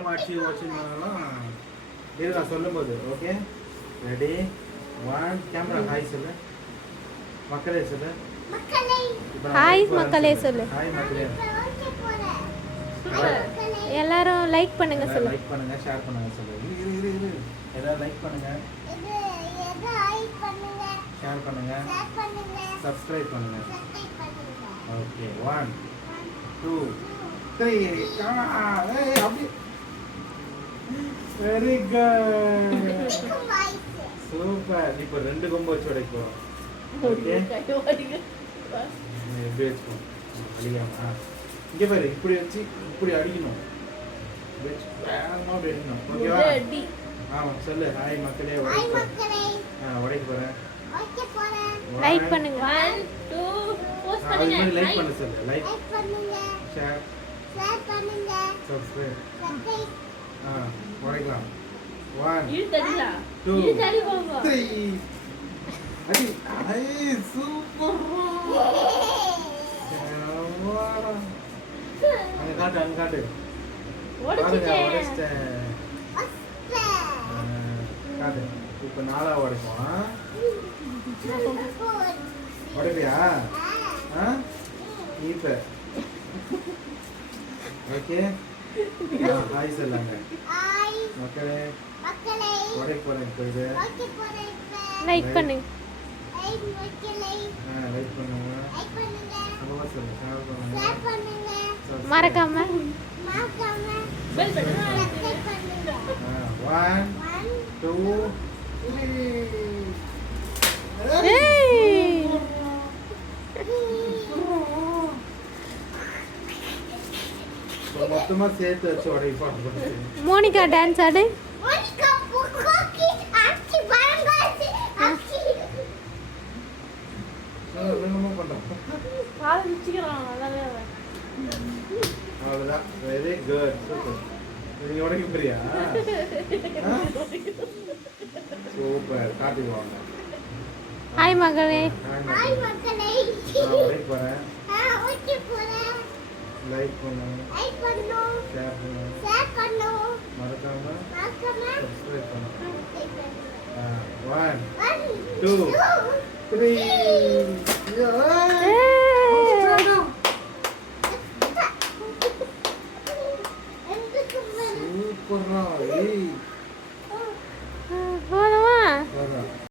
காமாட்சி வாட்சிங் பண்ணலாம். இது நான் சொல்லும்போது ஓகே ரெடி 1 கேமரா ஹாய் சொல்லு மக்களே சொல்லு ஹாய் மக்களே சொல்லு. ஹாய் மக்களே எல்லாரும் லைக் பண்ணுங்க சொல்லு. லைக் பண்ணுங்க ஷேர் பண்ணுங்க சொல்லு. இரு எல்லாரும் லைக் பண்ணுங்க ஷேர் பண்ணுங்க சப்ஸ்கிரைப் பண்ணுங்க. ஓகே 1 2 3 கமா ஏய் அப்படி வெரி குட் சூப்பர். இப்போ ரெண்டு கொம்பு வச்சு உடைப்போம். ஓகே எப்படி வச்சுக்கோ அடிக்காம இங்கே பாரு இப்படி வச்சு இப்படி அடிக்கணும். வேகமாக அப்படி அடிக்கணும். ஓகேவா? ஆமாம் சொல்லு ஹாய் மக்களே உடைக்க போகிறேன். லைக் பண்ணுங்க. 1 2 போஸ்ட் பண்ணுங்க. லைக் பண்ண சொல்லு. லைக் பண்ணுங்க. ஷேர் பண்ணுங்க. சப்ஸ்கிரைப் உடைக்கலாம். 1 இது தடிடா. 2 இது தடி போங்க. 3 அடி ஐ சூப்பர். அங்க காட்டு ஓடிச்சிட்டேன். காட்டு இப்போ 4 உடைப்போம். உடைப்பியா? இப்போ ஓகே ஹாய் சொல்லாங்க மக்களே உடைக்க போறேன். இப்போ இது லைக் பண்ணுங்க. லைக் பண்ணுங்க அம்மா சொல்லு ஷேர் பண்ணுங்க மறக்காம பெல் பட்டனை 1 2 3 ஏய் மொத்தமா சேர்த்து வச்சு உடைப்பாங்க. மோனிகா டான்ஸ் ஆடு. என்னமோ பண்றோம். கால் மிச்சிக்கிறான். நல்லாவே அவ்வளவுதான். Very good super. நீங்க உடைக்க போறியா? சூப்பர் காட்டிடுவாங்க. ஹாய் மகளே. ஹாய் மக்களே. உடைக்க போறேன். ஓகே போறேன். லைக் பண்ணுங்க ஷேர் பண்ணுங்க மறக்காம சப்ஸ்கிரைப் பண்ணுங்க. 1 2 3